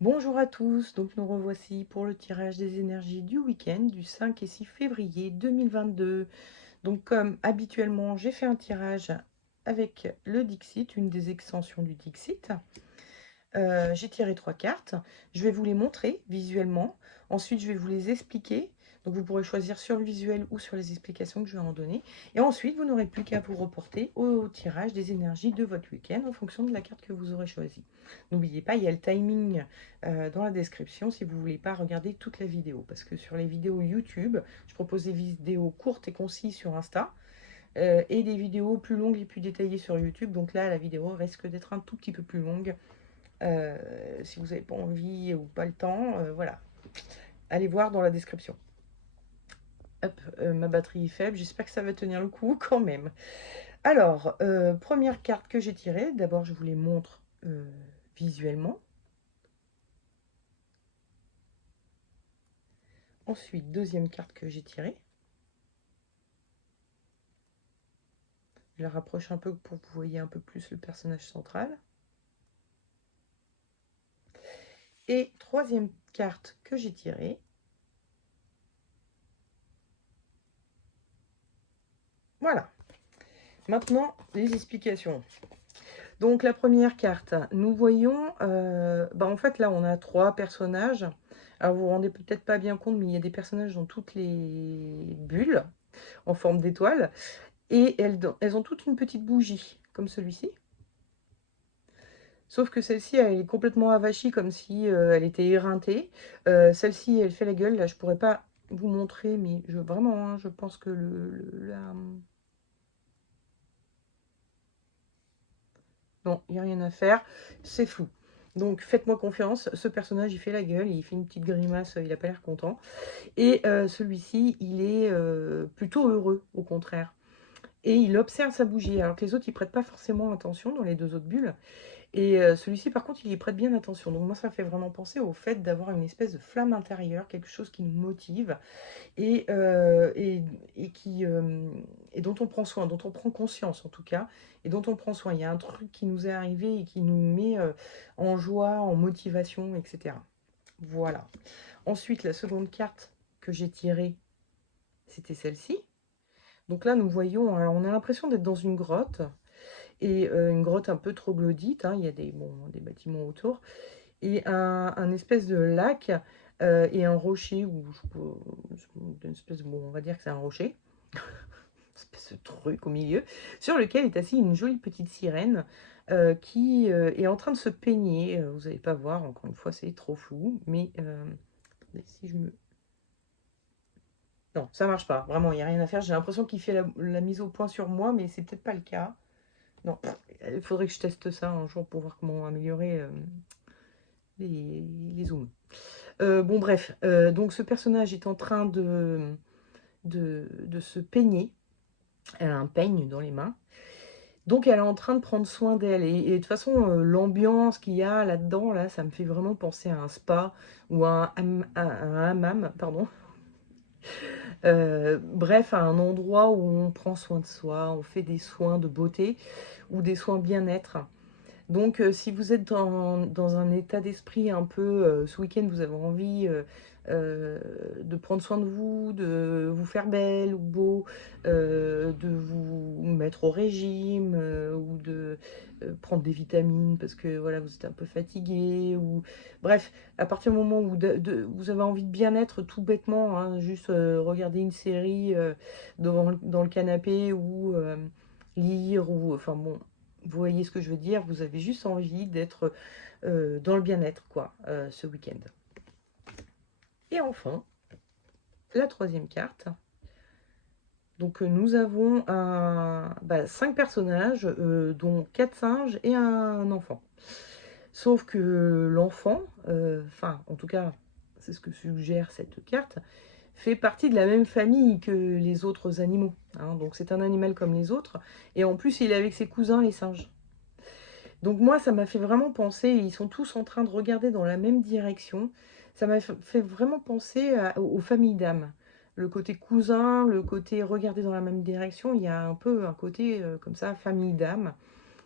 Bonjour à tous, donc nous revoici pour le tirage des énergies du week-end du 5 et 6 février 2022. Donc comme habituellement, j'ai fait un tirage avec le Dixit, une des extensions du Dixit. J'ai tiré 3 cartes, je vais vous les montrer visuellement, ensuite je vais vous les expliquer, donc vous pourrez choisir sur le visuel ou sur les explications que je vais en donner, et ensuite vous n'aurez plus qu'à vous reporter au tirage des énergies de votre week-end en fonction de la carte que vous aurez choisie. N'oubliez pas, il y a le timing dans la description si vous ne voulez pas regarder toute la vidéo, parce que sur les vidéos YouTube, je propose des vidéos courtes et concises sur Insta, et des vidéos plus longues et plus détaillées sur YouTube, donc là la vidéo risque d'être un tout petit peu plus longue. Si vous n'avez pas envie ou pas le temps, voilà, allez voir dans la description. Hop, ma batterie est faible, j'espère que ça va tenir le coup quand même. Alors, première carte que j'ai tirée, d'abord je vous les montre visuellement. Ensuite, deuxième carte que j'ai tirée. Je la rapproche un peu pour que vous voyez un peu plus le personnage central. Et troisième carte que j'ai tirée. Voilà. Maintenant, les explications. Donc la première carte, nous voyons, en fait là on a 3 personnages. Alors vous vous rendez peut-être pas bien compte, mais il y a des personnages dans toutes les bulles, en forme d'étoile. Et elles ont toutes une petite bougie, comme celui-ci. Sauf que celle-ci, elle est complètement avachie, comme si elle était éreintée. Celle-ci, elle fait la gueule. Là, je pourrais pas vous montrer, mais vraiment, hein, je pense que non, il n'y a rien à faire. C'est flou. Donc, faites-moi confiance. Ce personnage, il fait la gueule. Il fait une petite grimace. Il n'a pas l'air content. Et celui-ci, il est plutôt heureux, au contraire. Et il observe sa bougie. Alors que les autres, ils prêtent pas forcément attention dans les deux autres bulles. Et celui-ci, par contre, il y prête bien attention. Donc moi, ça fait vraiment penser au fait d'avoir une espèce de flamme intérieure, quelque chose qui nous motive et, euh, et, et dont on prend soin, dont on prend conscience en tout cas, et dont on prend soin. Il y a un truc qui nous est arrivé et qui nous met en joie, en motivation, etc. Voilà. Ensuite, la seconde carte que j'ai tirée, c'était celle-ci. Donc là, nous voyons, alors on a l'impression d'être dans une grotte, et une grotte un peu troglodyte, hein, il y a des bâtiments autour, et un espèce de lac et un rocher, une espèce, bon, on va dire que c'est un rocher, une espèce de truc au milieu, sur lequel est assise une jolie petite sirène qui est en train de se peigner. Vous n'allez pas voir, encore une fois, c'est trop flou, mais attendez, si je me... Non, ça marche pas, vraiment, il n'y a rien à faire. J'ai l'impression qu'il fait la mise au point sur moi, mais c'est peut-être pas le cas. Non, il faudrait que je teste ça un jour pour voir comment améliorer les zooms. Bon, bref, donc ce personnage est en train de se peigner. Elle a un peigne dans les mains. Donc elle est en train de prendre soin d'elle. Et de toute façon, l'ambiance qu'il y a là-dedans, là, ça me fait vraiment penser à un spa ou à un hammam, pardon. Bref, à un endroit où on prend soin de soi, on fait des soins de beauté ou des soins bien-être. Donc, si vous êtes dans un état d'esprit un peu, ce week-end, vous avez envie de prendre soin de vous faire belle ou beau, de vous mettre au régime ou de prendre des vitamines parce que voilà, vous êtes un peu fatigué. Ou... Bref, à partir du moment où vous avez envie de bien-être tout bêtement, hein, juste regarder une série dans le canapé ou lire ou... Enfin bon, vous voyez ce que je veux dire, vous avez juste envie d'être dans le bien-être, quoi, ce week-end. Et enfin, la troisième carte. Donc nous avons 5 personnages, dont 4 singes et un enfant. Sauf que l'enfant, enfin en tout cas c'est ce que suggère cette carte, fait partie de la même famille que les autres animaux, hein. Donc c'est un animal comme les autres, et en plus il est avec ses cousins les singes. Donc moi, ça m'a fait vraiment penser, ils sont tous en train de regarder dans la même direction, ça m'a fait vraiment penser aux familles d'âmes. Le côté cousin, le côté regarder dans la même direction, il y a un peu un côté comme ça, famille d'âmes.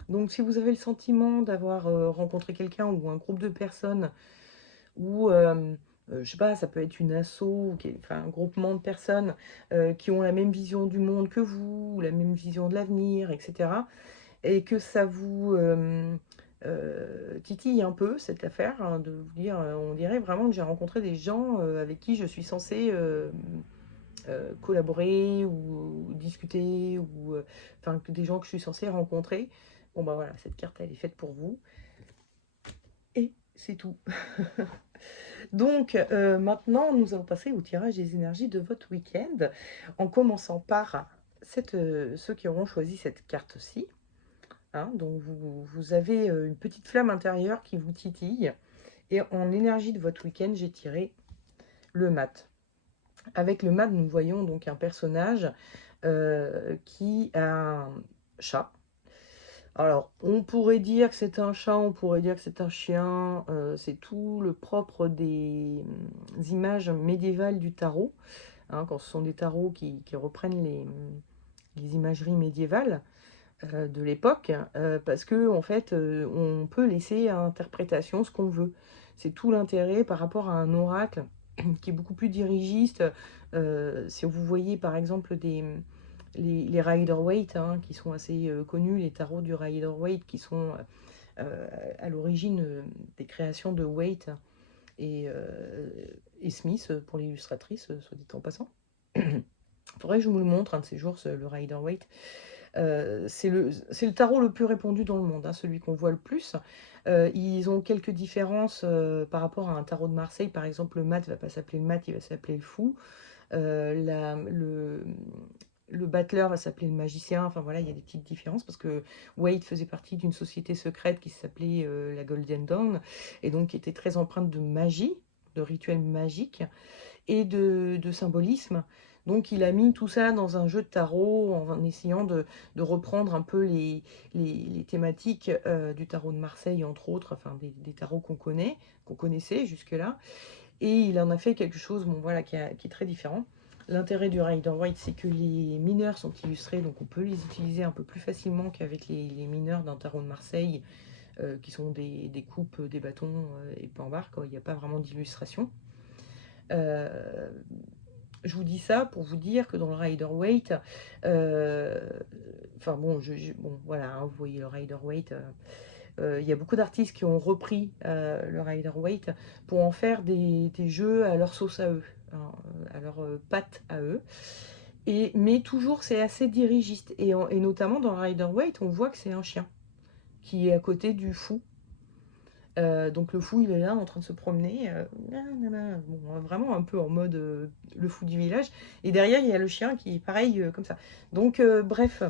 Donc si vous avez le sentiment d'avoir rencontré quelqu'un ou un groupe de personnes ou je sais pas, ça peut être une asso, enfin, un groupement de personnes qui ont la même vision du monde que vous, la même vision de l'avenir, etc. Et que ça vous titille un peu, cette affaire, hein, de vous dire, on dirait vraiment que j'ai rencontré des gens avec qui je suis censée collaborer ou discuter, ou enfin, des gens que je suis censée rencontrer. Bon, bah voilà, cette carte, elle est faite pour vous. Et c'est tout. Donc, maintenant, nous allons passer au tirage des énergies de votre week-end, en commençant par ceux qui auront choisi cette carte-ci. Hein. Donc, vous avez une petite flamme intérieure qui vous titille. Et en énergie de votre week-end, j'ai tiré le mat. Avec le mat, nous voyons donc un personnage qui a un chat. Alors, on pourrait dire que c'est un chat, on pourrait dire que c'est un chien. C'est tout le propre des images médiévales du tarot. Hein, quand ce sont des tarots qui reprennent les imageries médiévales de l'époque, parce que en fait, on peut laisser à interprétation ce qu'on veut. C'est tout l'intérêt par rapport à un oracle qui est beaucoup plus dirigiste. Si vous voyez par exemple les Rider-Waite, hein, qui sont assez connus, les tarots du Rider-Waite, qui sont à l'origine des créations de Waite et Smith pour l'illustratrice, soit dit en passant. Il faudrait que je vous le montre un de ces jours, le Rider-Waite. C'est le tarot le plus répandu dans le monde, hein, celui qu'on voit le plus. Ils ont quelques différences par rapport à un tarot de Marseille. Par exemple, le mat ne va pas s'appeler le mat, il va s'appeler le fou. Le battleur va s'appeler le magicien. Enfin voilà, il y a des petites différences parce que Wade faisait partie d'une société secrète qui s'appelait la Golden Dawn, et donc qui était très empreinte de magie, de rituels magiques et de symbolisme. Donc il a mis tout ça dans un jeu de tarot en essayant de reprendre un peu les thématiques du tarot de Marseille, entre autres, enfin des tarots qu'on connaissait jusque-là. Et il en a fait quelque chose, bon, voilà, qui est très différent. L'intérêt du Rider-Waite, c'est que les mineurs sont illustrés, donc on peut les utiliser un peu plus facilement qu'avec les mineurs d'un tarot de Marseille, qui sont des coupes, des bâtons et point barre, quoi. Il n'y a pas vraiment d'illustration. Je vous dis ça pour vous dire que dans le Rider-Waite, enfin bon, bon, voilà, hein, vous voyez le Rider-Waite, il y a beaucoup d'artistes qui ont repris le Rider-Waite pour en faire des jeux à leur sauce à eux, hein, à leur patte à eux. Mais toujours, c'est assez dirigiste. Et notamment dans le Rider-Waite, on voit que c'est un chien qui est à côté du fou. Donc le fou, il est là en train de se promener, bon, vraiment un peu en mode le fou du village. Et derrière, il y a le chien qui est pareil, comme ça. Donc bref,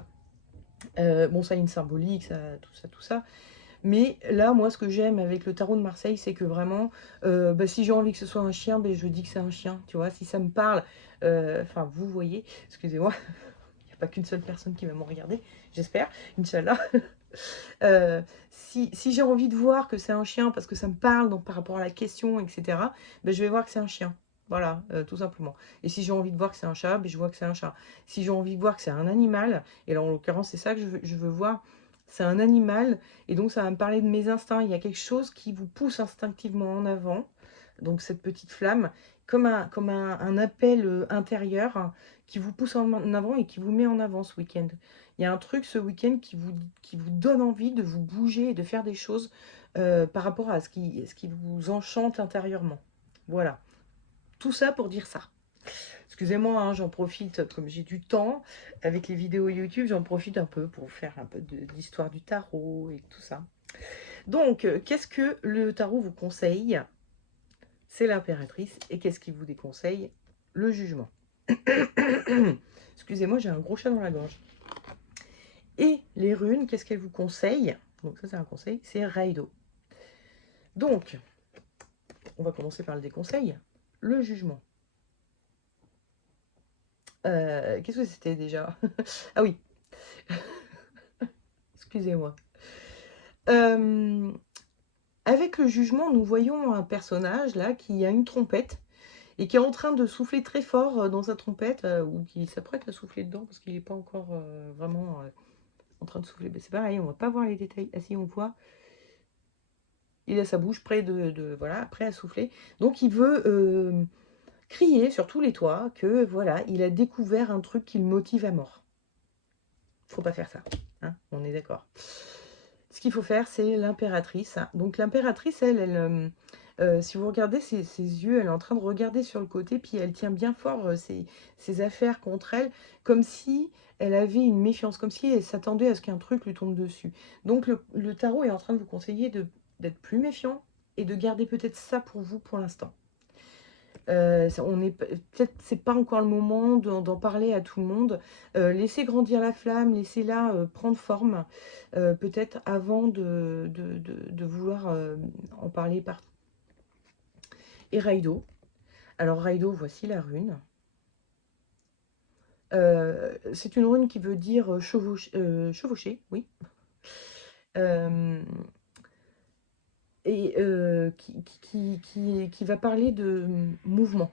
bon, ça a une symbolique, ça, tout ça, tout ça. Mais là, moi, ce que j'aime avec le tarot de Marseille, c'est que vraiment, bah, si j'ai envie que ce soit un chien, ben, je dis que c'est un chien, tu vois. Si ça me parle, enfin, vous voyez, excusez-moi, il n'y a pas qu'une seule personne qui va me regarder, j'espère, Inch'Allah. Si j'ai envie de voir que c'est un chien parce que ça me parle donc par rapport à la question, etc., ben, je vais voir que c'est un chien. Voilà, tout simplement. Et si j'ai envie de voir que c'est un chat, ben, je vois que c'est un chat. Si j'ai envie de voir que c'est un animal, et là en l'occurrence c'est ça que je veux voir, c'est un animal, et donc ça va me parler de mes instincts. Il y a quelque chose qui vous pousse instinctivement en avant, donc cette petite flamme, comme un appel intérieur, hein, qui vous pousse en avant et qui vous met en avant ce week-end. Il y a un truc ce week-end qui vous donne envie de vous bouger et de faire des choses par rapport à ce qui vous enchante intérieurement. Voilà, tout ça pour dire ça. Excusez-moi, hein, j'en profite, comme j'ai du temps, avec les vidéos YouTube, j'en profite un peu pour faire un peu d'histoire du tarot et tout ça. Donc, qu'est-ce que le tarot vous conseille? C'est l'impératrice. Et qu'est-ce qu'il vous déconseille? Le jugement. Excusez-moi, j'ai un gros chat dans la gorge. Et les runes, qu'est-ce qu'elles vous conseillent? Donc ça, c'est un conseil, c'est Raido. Donc, on va commencer par le déconseil. Le jugement. Qu'est-ce que c'était déjà? Ah oui. Excusez-moi. Avec le jugement, nous voyons un personnage là qui a une trompette et qui est en train de souffler très fort dans sa trompette, ou qui s'apprête à souffler dedans parce qu'il n'est pas encore vraiment en train de souffler. Ben, c'est pareil, on va pas voir les détails. Ah si, on voit. il a sa bouche près voilà, prêt à souffler. Donc il veut crier sur tous les toits que voilà, il a découvert un truc qui le motive à mort. Faut pas faire ça, hein, on est d'accord. Ce qu'il faut faire, c'est l'impératrice. Donc l'impératrice, si vous regardez ses yeux, elle est en train de regarder sur le côté, puis elle tient bien fort ses affaires contre elle, comme si elle avait une méfiance, comme si elle s'attendait à ce qu'un truc lui tombe dessus. Donc le tarot est en train de vous conseiller d'être plus méfiant et de garder peut-être ça pour vous pour l'instant. Peut-être c'est pas encore le moment d'en parler à tout le monde. Laissez grandir la flamme, laissez-la prendre forme, peut-être avant de vouloir en parler partout. Et Raido. Alors Raido, voici la rune. C'est une rune qui veut dire chevaucher, oui. Et qui va parler de mouvement,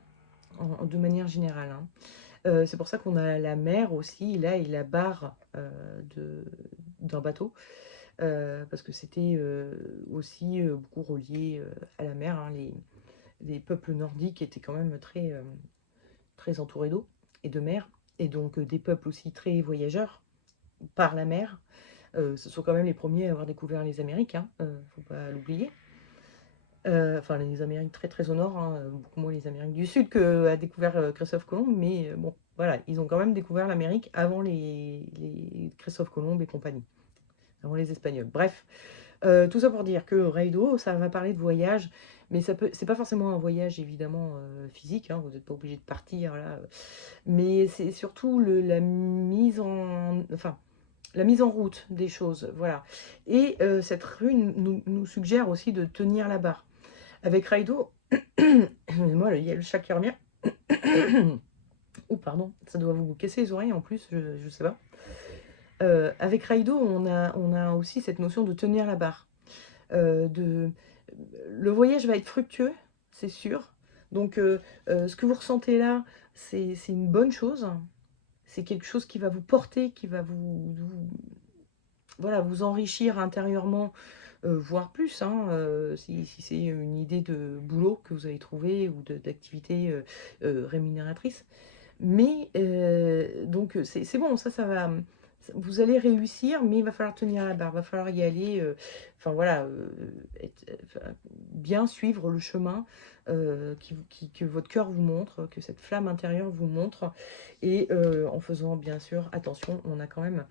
de manière générale, hein. C'est pour ça qu'on a la mer aussi, là, et la barre d'un bateau, parce que c'était aussi beaucoup relié à la mer, hein. Les peuples nordiques étaient quand même très entourés d'eau et de mer, et donc des peuples aussi très voyageurs par la mer. Ce sont quand même les premiers à avoir découvert les Amériques, hein, faut pas l'oublier. Enfin, les Amériques très très au nord, hein, beaucoup moins les Amériques du Sud qu'a découvert Christophe Colomb, mais bon, voilà, ils ont quand même découvert l'Amérique avant les Christophe Colomb et compagnie, avant les Espagnols. Bref, tout ça pour dire que Raido, ça va parler de voyage, mais c'est pas forcément un voyage évidemment physique, hein, vous n'êtes pas obligé de partir là, mais c'est surtout la mise la mise en route des choses, voilà. Et cette rune nous suggère aussi de tenir la barre. Avec Raido, moi, il y a le chat qui revient. Oh, pardon, ça doit vous casser les oreilles en plus, je sais pas. Avec Raido, on a aussi cette notion de tenir la barre. Le voyage va être fructueux, c'est sûr. Donc, ce que vous ressentez là, c'est une bonne chose. C'est quelque chose qui va vous porter, qui va voilà, vous enrichir intérieurement, voire plus, hein, si c'est une idée de boulot que vous avez trouvé ou d'activité rémunératrice. Mais donc c'est bon, ça va, vous allez réussir, mais il va falloir tenir la barre, il va falloir y aller, enfin voilà, bien suivre le chemin que votre cœur vous montre, que cette flamme intérieure vous montre, et en faisant bien sûr attention, on a quand même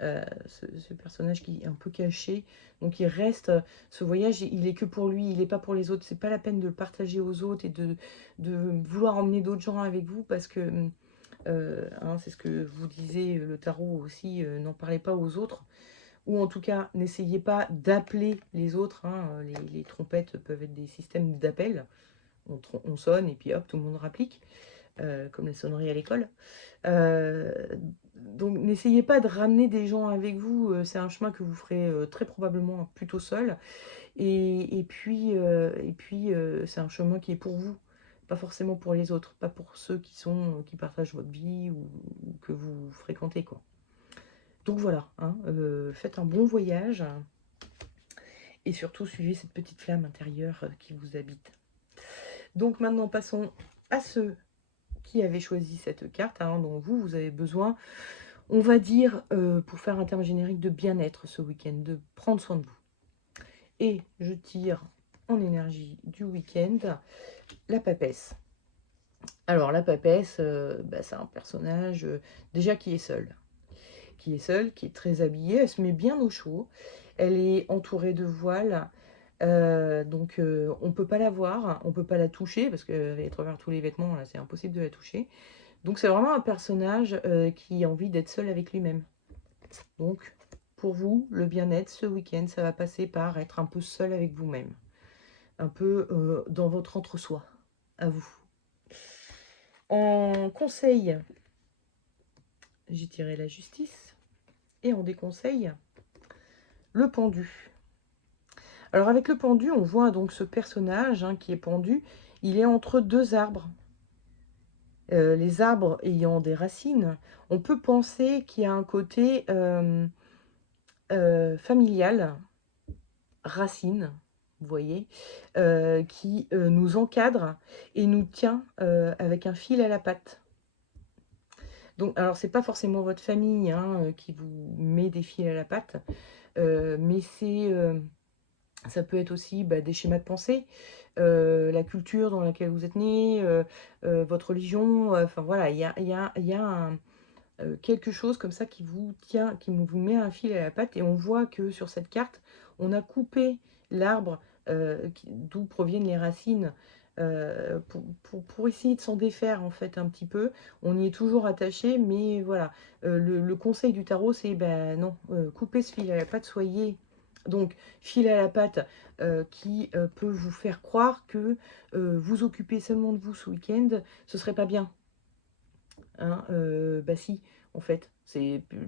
ce personnage qui est un peu caché, donc il reste, ce voyage, il est que pour lui, il n'est pas pour les autres, c'est pas la peine de le partager aux autres et de vouloir emmener d'autres gens avec vous, parce que hein, c'est ce que vous disait le tarot aussi, n'en parlez pas aux autres, ou en tout cas n'essayez pas d'appeler les autres, hein. Les trompettes peuvent être des systèmes d'appel, on sonne et puis hop, tout le monde rapplique, comme les sonneries à l'école. Donc n'essayez pas de ramener des gens avec vous, c'est un chemin que vous ferez très probablement plutôt seul, et puis c'est un chemin qui est pour vous, pas forcément pour les autres, pas pour ceux qui partagent votre vie ou que vous fréquentez, quoi. Donc voilà, hein, faites un bon voyage et surtout suivez cette petite flamme intérieure qui vous habite. Donc maintenant passons à ceux qui avaient choisi cette carte, hein, dont vous avez besoin, on va dire, pour faire un terme générique, de bien-être ce week-end, de prendre soin de vous. Et je tire en énergie du week-end la papesse. Alors la papesse, c'est un personnage déjà qui est seul, qui est très habillée, elle se met bien au chaud, elle est entourée de voiles, donc on ne peut pas la voir, on ne peut pas la toucher, parce qu'elle est à travers tous les vêtements, là c'est impossible de la toucher. Donc c'est vraiment un personnage qui a envie d'être seul avec lui-même. Donc pour vous, le bien-être ce week-end, ça va passer par être un peu seul avec vous-même, un peu dans votre entre-soi, à vous. En conseil, j'ai tiré la justice, et en déconseil, le pendu. Alors avec le pendu, on voit donc ce personnage, hein, qui est pendu, il est entre deux arbres. Les arbres ayant des racines, on peut penser qu'il y a un côté familial, racine, vous voyez, qui nous encadre et nous tient avec un fil à la patte. Donc, alors, c'est pas forcément votre famille hein, qui vous met des fils à la patte, mais ça peut être aussi bah, des schémas de pensée, la culture dans laquelle vous êtes né, votre religion, enfin voilà, il y a quelque chose comme ça qui vous tient, vous met un fil à la patte, et on voit que sur cette carte, on a coupé l'arbre d'où proviennent les racines, pour essayer de s'en défaire en fait un petit peu. On y est toujours attaché, mais voilà. Le conseil du tarot, c'est ben non, coupez ce fil à la patte, soyez donc fil à la patte qui peut vous faire croire que vous occuper seulement de vous ce week-end, ce serait pas bien. Hein, bah si, en fait,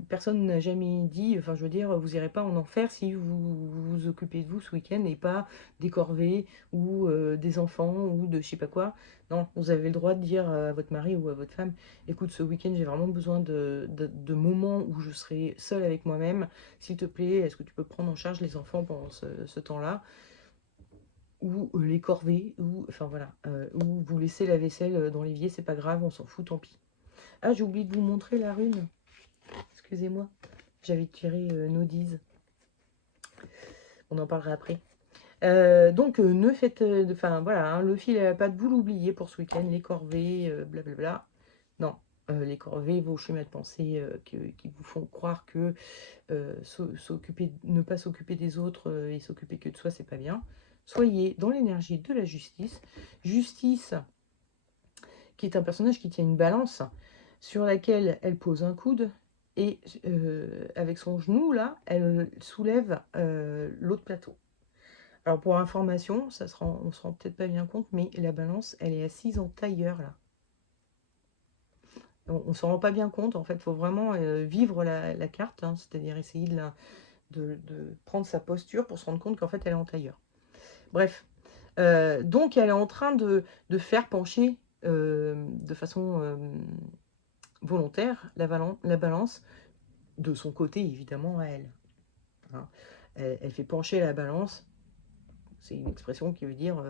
personne n'a jamais dit, enfin je veux dire, vous irez pas en enfer si vous occupez de vous ce week-end et pas des corvées ou des enfants ou de je sais pas quoi. Non, vous avez le droit de dire à votre mari ou à votre femme, écoute, ce week-end j'ai vraiment besoin de moments où je serai seule avec moi-même. S'il te plaît, est-ce que tu peux prendre en charge les enfants pendant ce temps-là? Ou les corvées, ou enfin voilà, ou vous laissez la vaisselle dans l'évier, c'est pas grave, on s'en fout, tant pis. Ah, j'ai oublié de vous montrer la rune. Excusez-moi. J'avais tiré Nodiz. On en parlera après. Donc, ne faites... Enfin, voilà, hein, le fil à la patte, vous l'oubliez pour ce week-end. Les corvées, blablabla. Non, les corvées, vos schémas de pensée qui vous font croire que ne pas s'occuper des autres et s'occuper que de soi, c'est pas bien. Soyez dans l'énergie de la justice. Justice, qui est un personnage qui tient une balance sur laquelle elle pose un coude et avec son genou là, elle soulève l'autre plateau. Alors pour information, on se rend peut-être pas bien compte, mais la balance, elle est assise en tailleur là. On s'en rend pas bien compte, en fait, il faut vraiment vivre la carte, hein, c'est-à-dire essayer de prendre sa posture pour se rendre compte qu'en fait elle est en tailleur. Bref, donc elle est en train de faire pencher de façon volontaire la balance de son côté, évidemment, à elle. Hein. Elle fait pencher la balance. C'est une expression qui veut dire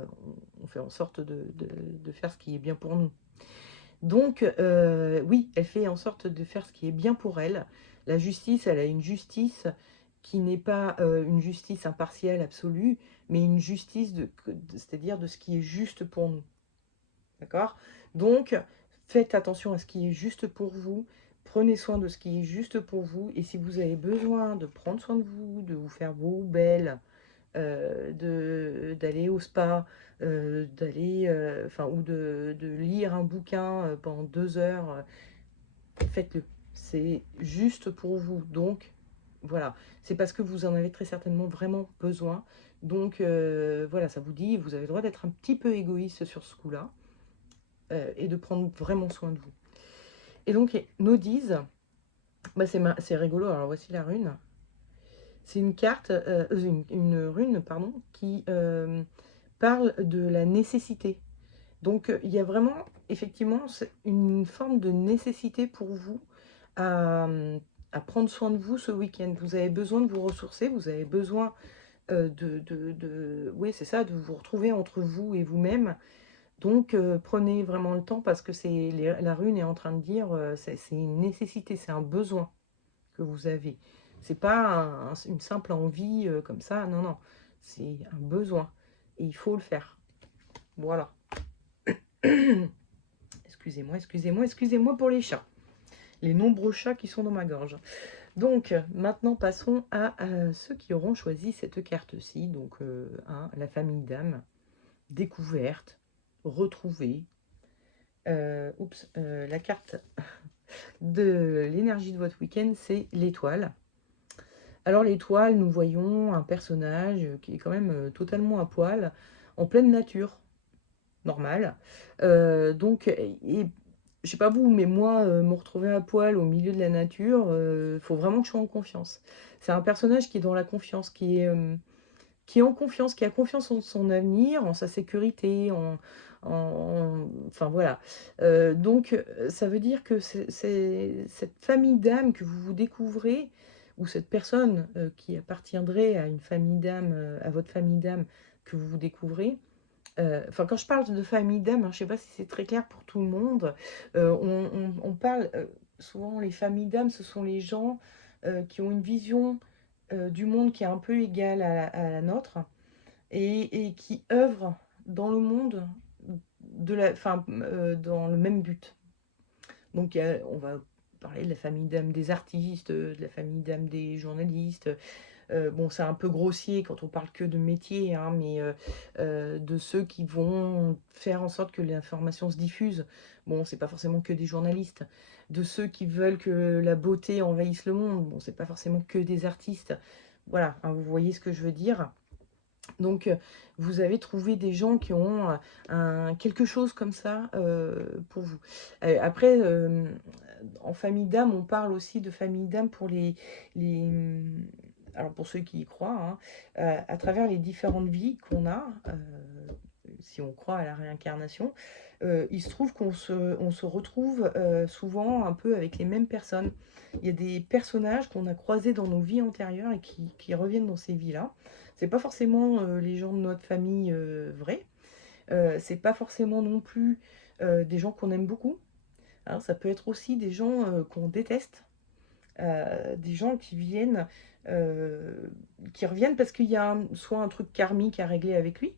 on fait en sorte de faire ce qui est bien pour nous. Donc, oui, elle fait en sorte de faire ce qui est bien pour elle. La justice, elle a une justice qui n'est pas une justice impartiale absolue, mais une justice, c'est-à-dire de ce qui est juste pour nous. D'accord? Donc, faites attention à ce qui est juste pour vous. Prenez soin de ce qui est juste pour vous. Et si vous avez besoin de prendre soin de vous faire beau ou belle, d'aller au spa, ou de lire un bouquin pendant 2 heures, faites-le. C'est juste pour vous. Donc, voilà. C'est parce que vous en avez très certainement vraiment besoin. Donc, voilà, ça vous dit, vous avez le droit d'être un petit peu égoïste sur ce coup-là. Et de prendre vraiment soin de vous. Et donc, Nodiz, bah c'est rigolo. Alors, voici la rune. C'est une carte, une rune, pardon, qui parle de la nécessité. Donc, il y a vraiment, effectivement, une forme de nécessité pour vous à, à prendre soin de vous ce week-end. Vous avez besoin de vous ressourcer, vous avez besoin oui, c'est ça, de vous retrouver entre vous et vous-même. Donc, prenez vraiment le temps parce que la rune est en train de dire, c'est une nécessité, c'est un besoin que vous avez. C'est pas une simple envie comme ça, non, non. C'est un besoin et il faut le faire. Voilà. Excusez-moi, excusez-moi, excusez-moi pour les chats. Les nombreux chats qui sont dans ma gorge. Donc, maintenant, passons à ceux qui auront choisi cette carte-ci. Donc, la famille d'âme, découverte, retrouvée. La carte de l'énergie de votre week-end, c'est l'étoile. Alors l'étoile, nous voyons un personnage qui est quand même totalement à poil, en pleine nature, normale. Donc, je sais pas vous, mais moi, me retrouver à poil au milieu de la nature, faut vraiment que je sois en confiance. C'est un personnage qui est dans la confiance, qui est en confiance, qui a confiance en son avenir, en sa sécurité, enfin voilà. Donc, ça veut dire que c'est cette famille d'âmes que vous découvrez, ou cette personne qui appartiendrait à une famille d'âmes, à votre famille d'âmes, que vous découvrez. Enfin, quand je parle de famille d'âme, hein, je ne sais pas si c'est très clair pour tout le monde. On parle souvent, les familles d'âme, ce sont les gens qui ont une vision du monde qui est un peu égale à la nôtre et qui œuvrent dans le monde enfin, dans le même but. Donc, on va parler de la famille d'âme des artistes, de la famille d'âme des journalistes. Bon, c'est un peu grossier quand on parle que de métier, hein, mais de ceux qui vont faire en sorte que l'information se diffuse. Bon, c'est pas forcément que des journalistes. De ceux qui veulent que la beauté envahisse le monde. Bon, c'est pas forcément que des artistes. Voilà, hein, vous voyez ce que je veux dire. Donc, vous avez trouvé des gens qui ont quelque chose comme ça pour vous. Après, en famille d'âme, on parle aussi de famille d'âme pour les, alors pour ceux qui y croient, hein, à travers les différentes vies qu'on a, si on croit à la réincarnation, il se trouve on se retrouve souvent un peu avec les mêmes personnes. Il y a des personnages qu'on a croisés dans nos vies antérieures et qui reviennent dans ces vies-là. C'est pas forcément les gens de notre famille vrais. C'est pas forcément non plus des gens qu'on aime beaucoup. Hein. Ça peut être aussi des gens qu'on déteste. Des gens qui viennent, qui reviennent parce qu'il y a soit un truc karmique à régler avec lui,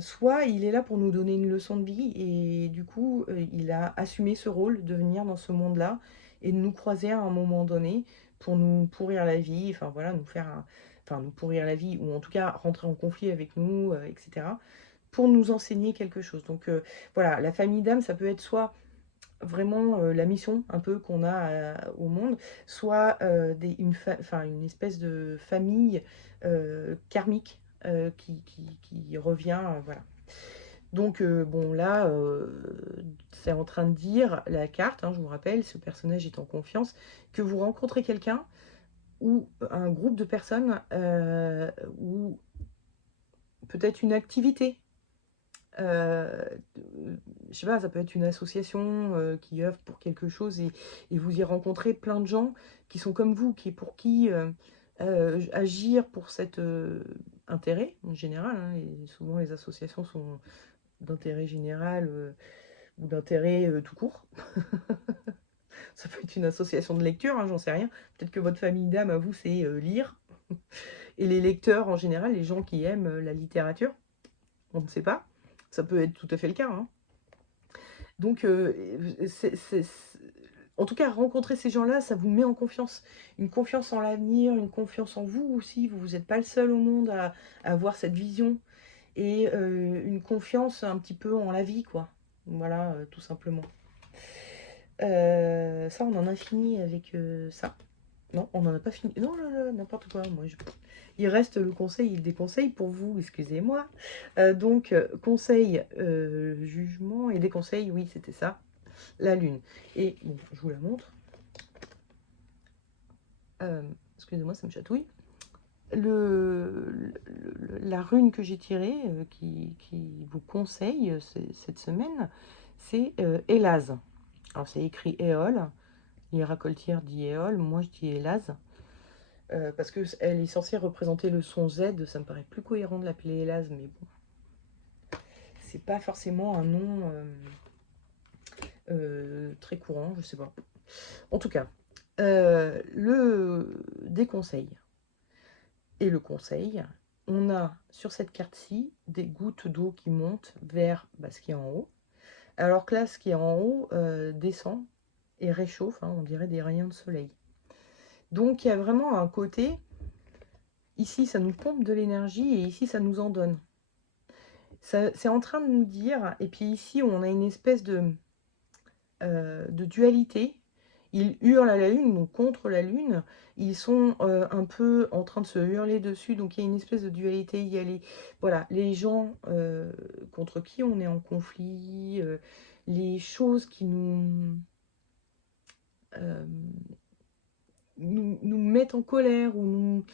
soit il est là pour nous donner une leçon de vie et du coup, il a assumé ce rôle de venir dans ce monde-là et de nous croiser à un moment donné pour nous pourrir la vie, enfin voilà, enfin nous pourrir la vie ou en tout cas rentrer en conflit avec nous, etc. pour nous enseigner quelque chose. Donc voilà, la famille d'âme, ça peut être soit vraiment la mission un peu qu'on a au monde, soit enfin, une espèce de famille karmique qui revient, voilà. Donc bon là, c'est en train de dire la carte, hein, je vous rappelle, ce personnage est en confiance, que vous rencontrez quelqu'un ou un groupe de personnes ou peut-être une activité. Euh, je sais pas, ça peut être une association qui œuvre pour quelque chose et vous y rencontrez plein de gens qui sont comme vous, pour qui agir pour cet intérêt en général, hein, et souvent les associations sont d'intérêt général ou d'intérêt tout court. Ça peut être une association de lecture, hein, j'en sais rien. Peut-être que votre famille d'âme à vous, c'est lire. Et les lecteurs en général, les gens qui aiment la littérature, on ne sait pas. Ça peut être tout à fait le cas, hein. Donc, en tout cas, rencontrer ces gens-là, ça vous met en confiance. Une confiance en l'avenir, une confiance en vous aussi. Vous n'êtes pas le seul au monde à avoir cette vision. Et une confiance un petit peu en la vie, quoi. Voilà, tout simplement. Ça, on en a fini avec ça. Non, on n'en a pas fini. Non, n'importe quoi. Il reste le conseil et des conseils pour vous, excusez-moi. Donc, conseil, jugement et des conseils, oui, c'était ça. La lune. Et, bon, je vous la montre. Excusez-moi, ça me chatouille. La rune que j'ai tirée, qui vous conseille cette semaine, c'est Élaz. Alors, c'est écrit Éole. L'Iracoltière dit Éole, moi je dis Élaz. Parce qu'elle est censée représenter le son Z, ça me paraît plus cohérent de l'appeler Élaz, mais bon. C'est pas forcément un nom très courant, je sais pas. En tout cas, des conseils. Et le conseil, on a sur cette carte-ci des gouttes d'eau qui montent vers ce qui est en haut. Alors que là, ce qui est en haut descend et réchauffe, hein, on dirait des rayons de soleil. Donc il y a vraiment un côté, ici ça nous pompe de l'énergie et ici ça nous en donne. C'est en train de nous dire, et puis ici on a une espèce de dualité. Ils hurlent à la lune, donc contre la lune. Ils sont un peu en train de se hurler dessus, donc il y a une espèce de dualité. Il y a les gens contre qui on est en conflit, les choses qui euh, nous mettent en colère ou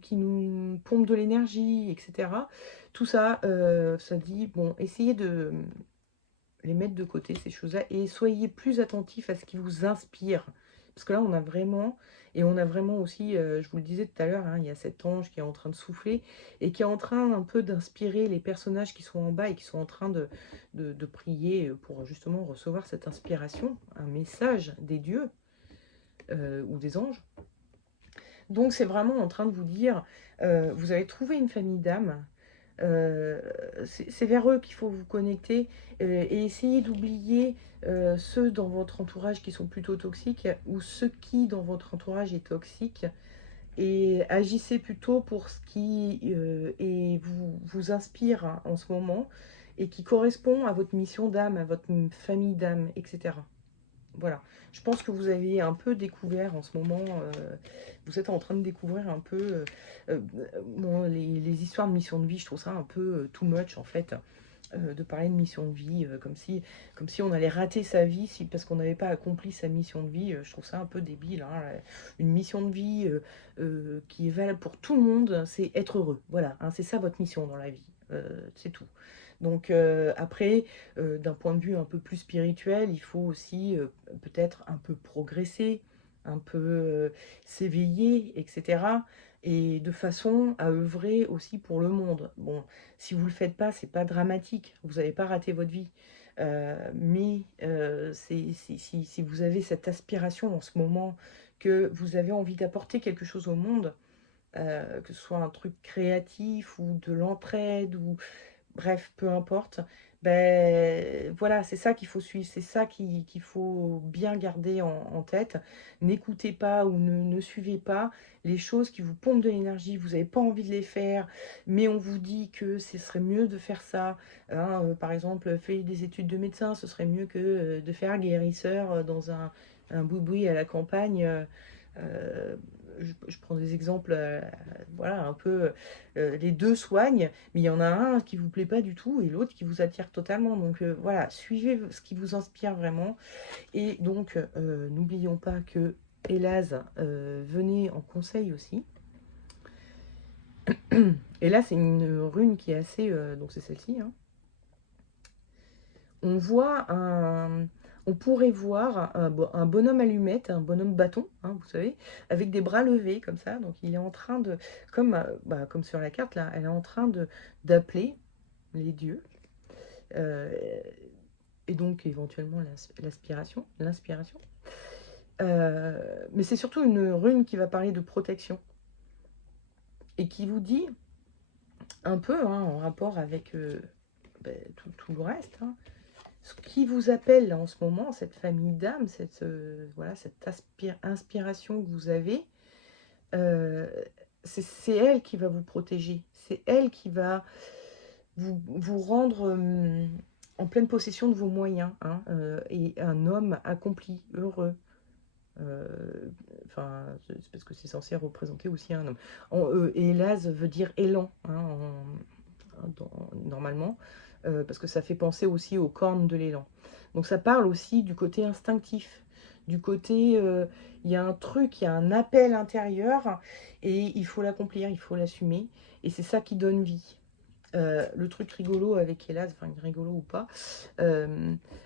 qui nous pompent de l'énergie, etc. Tout ça, ça dit, bon, essayez de les mettre de côté, ces choses-là, et soyez plus attentifs à ce qui vous inspire Parce que là, on a vraiment aussi, je vous le disais tout à l'heure, hein, il y a cet ange qui est en train de souffler et qui est en train un peu d'inspirer les personnages qui sont en bas et qui sont en train de prier pour justement recevoir cette inspiration, un message des dieux ou des anges. Donc c'est vraiment en train de vous dire, vous avez trouvé une famille d'âmes, c'est vers eux qu'il faut vous connecter et essayer d'oublier ceux dans votre entourage qui sont plutôt toxiques ou ceux qui dans votre entourage est toxique et agissez plutôt pour ce qui vous inspire hein, en ce moment et qui correspond à votre mission d'âme, à votre famille d'âme, etc. Voilà, je pense que vous avez un peu découvert en ce moment, vous êtes en train de découvrir un peu bon, les histoires de mission de vie, je trouve ça un peu too much en fait, de parler de mission de vie, comme si on allait rater sa vie parce qu'on n'avait pas accompli sa mission de vie, je trouve ça un peu débile. Hein, une mission de vie qui est valable pour tout le monde, c'est être heureux, voilà, hein, c'est ça votre mission dans la vie, c'est tout. Donc après, d'un point de vue un peu plus spirituel, il faut aussi peut-être un peu progresser, un peu s'éveiller, etc. Et de façon à œuvrer aussi pour le monde. Bon, si vous ne le faites pas, c'est pas dramatique, vous n'avez pas raté votre vie. Mais si vous avez cette aspiration en ce moment, que vous avez envie d'apporter quelque chose au monde, que ce soit un truc créatif ou de l'entraide ou bref, peu importe. Ben, voilà, c'est ça qu'il faut suivre, c'est ça qu'il faut bien garder en tête. N'écoutez pas ou ne suivez pas les choses qui vous pompent de l'énergie, vous n'avez pas envie de les faire, mais on vous dit que ce serait mieux de faire ça. Hein, par exemple, faites des études de médecin, ce serait mieux que de faire guérisseur dans un boui-boui à la campagne. Euh, je prends des exemples, voilà, un peu, les deux soignent, mais il y en a un qui vous plaît pas du tout et l'autre qui vous attire totalement. Donc voilà, suivez ce qui vous inspire vraiment. Et donc, n'oublions pas que Hélas venait en conseil aussi. Et là, c'est une rune qui est assez, donc c'est celle-ci, hein. On voit on pourrait voir un bonhomme allumette, un bonhomme bâton, hein, vous savez, avec des bras levés comme ça. Donc il est en train de, comme sur la carte là, elle est en train d'appeler les dieux. euh, et donc éventuellement l'inspiration. Mais c'est surtout une rune qui va parler de protection et qui vous dit un peu hein, en rapport avec tout le reste. Hein, ce qui vous appelle là, en ce moment, cette famille d'âmes, voilà, cette inspiration que vous avez, euh, c'est elle qui va vous protéger. C'est elle qui va vous rendre en pleine possession de vos moyens. Hein, et un homme accompli, heureux. euh, Enfin, c'est parce que c'est censé représenter aussi un homme. Et Hélas veut dire élan, hein, normalement, parce que ça fait penser aussi aux cornes de l'élan. Donc ça parle aussi du côté instinctif, du côté, il y a un truc, il y a un appel intérieur, et il faut l'accomplir, il faut l'assumer, et c'est ça qui donne vie. Le truc rigolo avec Hélas, enfin rigolo ou pas,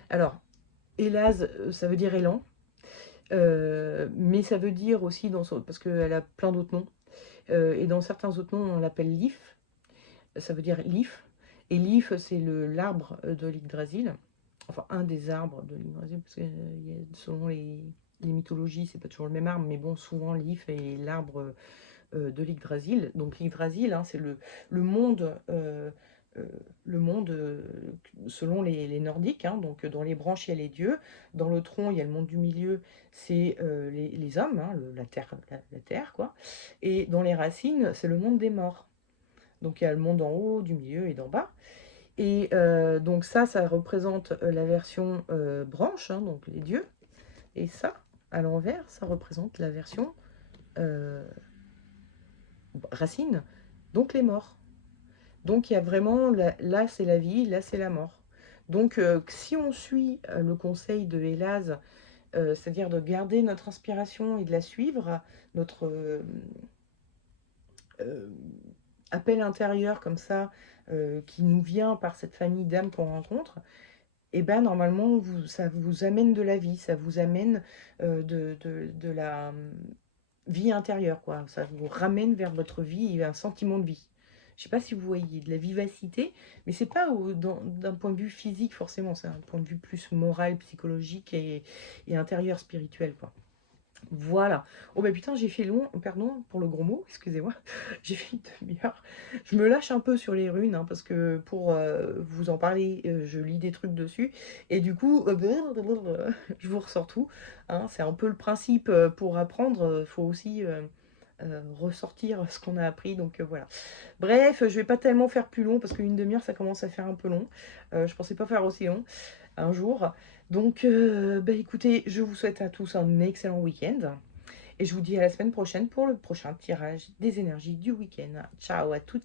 alors, Hélas, ça veut dire élan, mais ça veut dire aussi, parce qu'elle a plein d'autres noms, et dans certains autres noms, on l'appelle Lif, ça veut dire Lif, et Lif, c'est l'arbre de l'Yggdrasil, enfin un des arbres de l'Yggdrasil, parce que selon les mythologies, c'est pas toujours le même arbre, mais bon, souvent Lif est l'arbre de l'Yggdrasil. Donc l'Yggdrasil, hein, c'est le monde, euh, le monde selon les Nordiques. Hein, donc dans les branches, il y a les dieux. Dans le tronc, il y a le monde du milieu, c'est les hommes, hein, la terre, la terre, quoi. Et dans les racines, c'est le monde des morts. Donc il y a le monde en haut, du milieu et d'en bas. Et donc ça représente la version branche, hein, donc les dieux. Et ça, à l'envers, ça représente la version euh, racine, donc les morts. Donc il y a vraiment, là c'est la vie, là c'est la mort. Donc si on suit le conseil de Hélas, c'est-à-dire de garder notre inspiration et de la suivre, notre euh, appel intérieur comme ça, qui nous vient par cette famille d'âmes qu'on rencontre, et ben normalement, ça vous amène de la vie, ça vous amène de la vie intérieure, quoi. Ça vous ramène vers votre vie et un sentiment de vie. Je sais pas si vous voyez, de la vivacité, mais c'est pas d'un point de vue physique forcément, c'est un point de vue plus moral, psychologique et intérieur, spirituel, quoi. Voilà. Oh bah putain, j'ai fait long, pardon pour le gros mot, excusez-moi. J'ai fait une demi-heure. Je me lâche un peu sur les runes, hein, parce que pour vous en parler, je lis des trucs dessus. Et du coup, je vous ressors tout, hein. C'est un peu le principe, pour apprendre, faut aussi ressortir ce qu'on a appris. Donc voilà. Bref, je vais pas tellement faire plus long, parce qu'une demi-heure, ça commence à faire un peu long. Je pensais pas faire aussi long un jour. Donc, bah écoutez, je vous souhaite à tous un excellent week-end. Et je vous dis à la semaine prochaine pour le prochain tirage des énergies du week-end. Ciao à toutes.